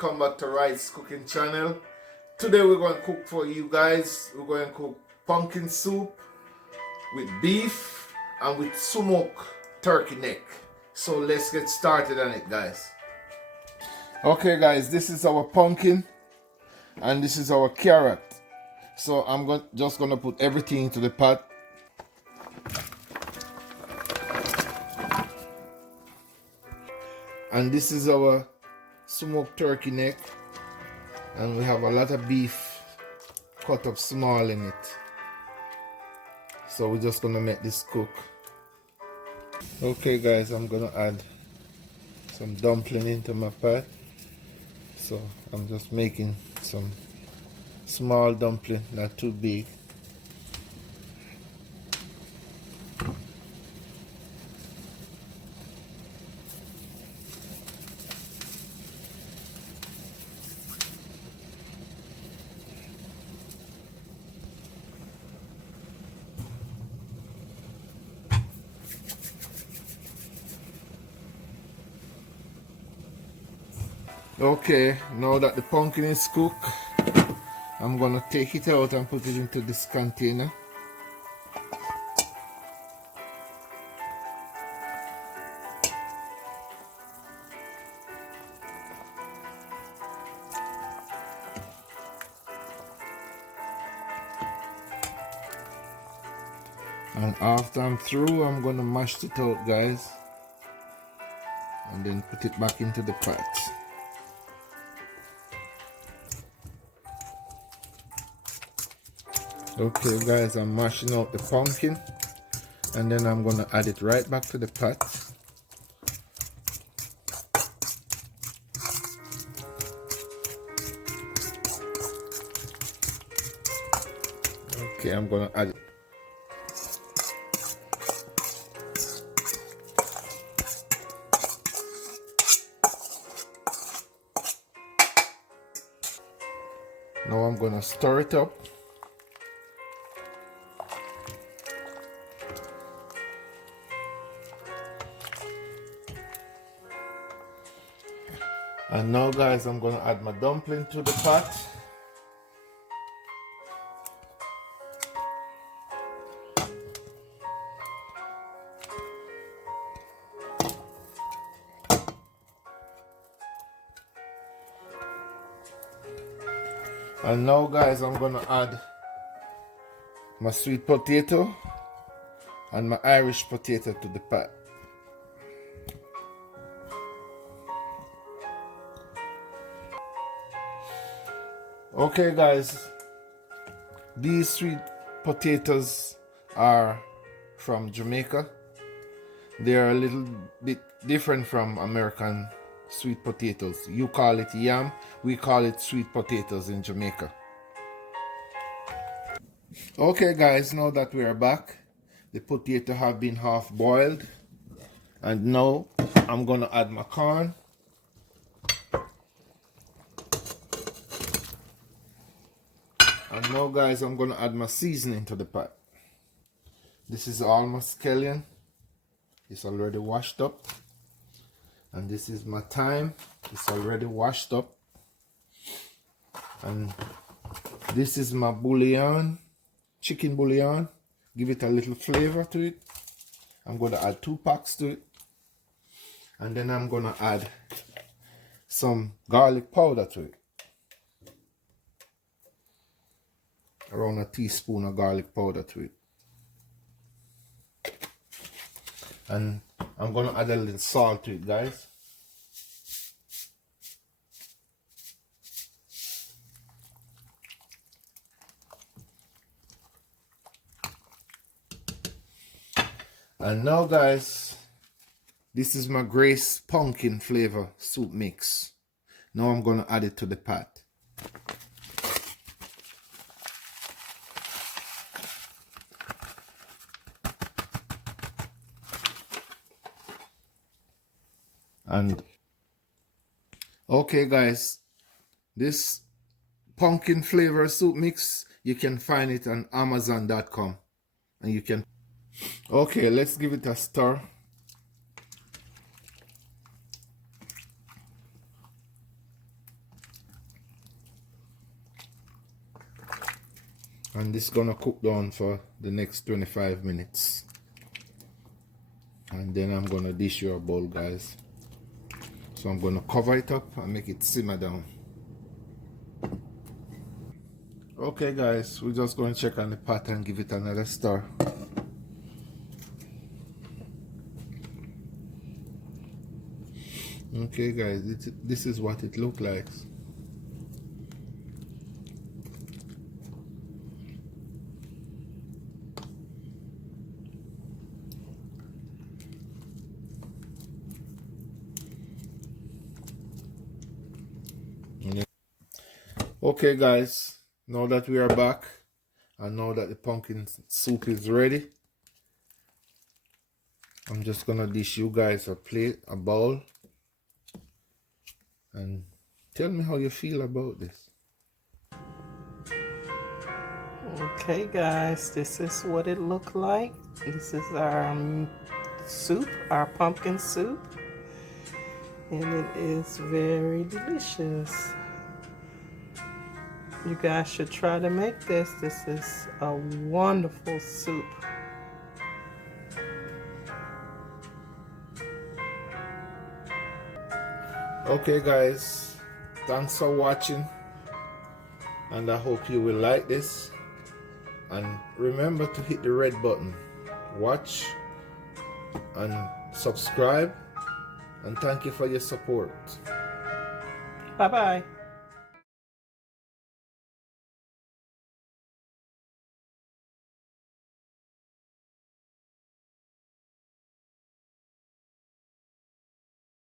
welcome back to Wright's cooking channel. Today we're going to cook for you guys. We're going to cook pumpkin soup with beef and with smoked turkey neck. So let's get started on it, guys. Okay guys, this is our pumpkin and this is our carrot. So I'm just gonna put everything into the pot. And this is our smoked turkey neck, and we have a lot of beef cut up small in it. So we're just gonna make this cook. Okay guys, I'm gonna add some dumpling into my pot. So I'm just making some small dumpling, not too big. Okay, now that the pumpkin is cooked, I'm gonna take it out and put it into this container. And after I'm through, I'm gonna mash it out, guys, and then put it back into the pot. Okay guys, I'm mashing out the pumpkin and then I'm gonna add it right back to the pot. Okay, I'm gonna add it. Now I'm gonna stir it up. And now guys, I'm gonna add my dumpling to the pot. And now guys, I'm gonna add my sweet potato and my Irish potato to the pot. Okay guys, these sweet potatoes are from Jamaica. They are a little bit different from American sweet potatoes. You call it yam, we call it sweet potatoes in Jamaica. Okay guys, now that we are back, the potato have been half boiled, and now I'm gonna add my corn. And now guys, I'm gonna add my seasoning to the pot. This is all my scallion. It's already washed up. And this is my thyme. It's already washed up. And this is my bouillon, chicken bouillon. Give it a little flavor to it. I'm gonna add 2 packs to it. And then I'm gonna add some garlic powder to it. Around a teaspoon of garlic powder to it. And I'm gonna add a little salt to it, guys. And now guys, this is my Grace pumpkin flavor soup mix. Now I'm gonna add it to the pot. And okay guys, this pumpkin flavor soup mix, you can find it on Amazon.com, and you can. Okay, let's give it a stir. And this is gonna cook down for the next 25 minutes. And then I'm gonna dish your bowl, guys. So I'm gonna cover it up and make it simmer down. Okay guys, we're just going to check on the pot and give it another stir. Okay guys, this is what it looks like. Okay guys, now that we are back and now that the pumpkin soup is ready, I'm just gonna dish you guys a plate, a bowl, and tell me how you feel about this. Okay guys, this is what it looked like. This is our soup, our pumpkin soup, and it is very delicious. You guys should try to make this. This is a wonderful soup. Okay guys, thanks for watching, and I hope you will like this, and remember to hit the red button, watch and subscribe, and thank you for your support. Bye bye.